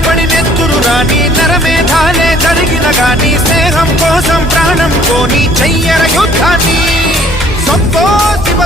పడి నెత్తురు రాని నరమేధాలే జరిగిన గాని స్నేహం కోసం ప్రాణం కోని చెయ్యర యుద్ధాన్ని